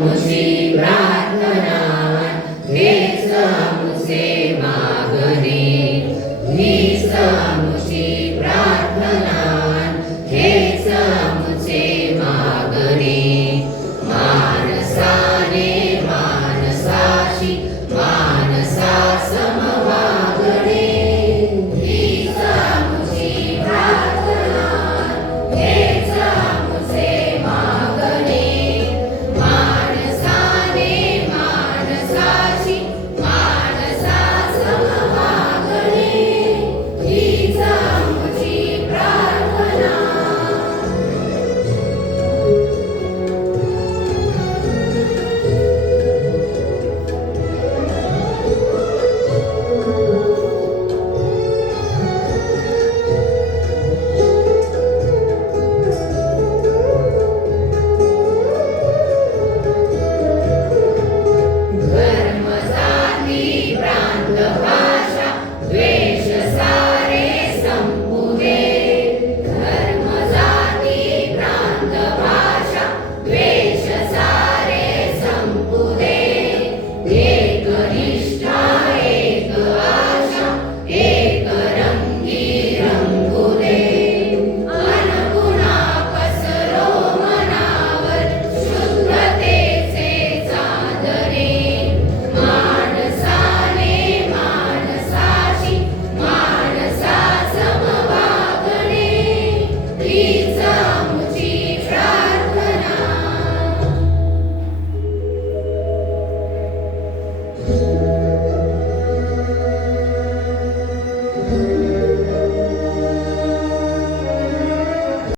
तुझी प्रार्थना हेच आमुचे मागणे हीच आमुची प्रार्थना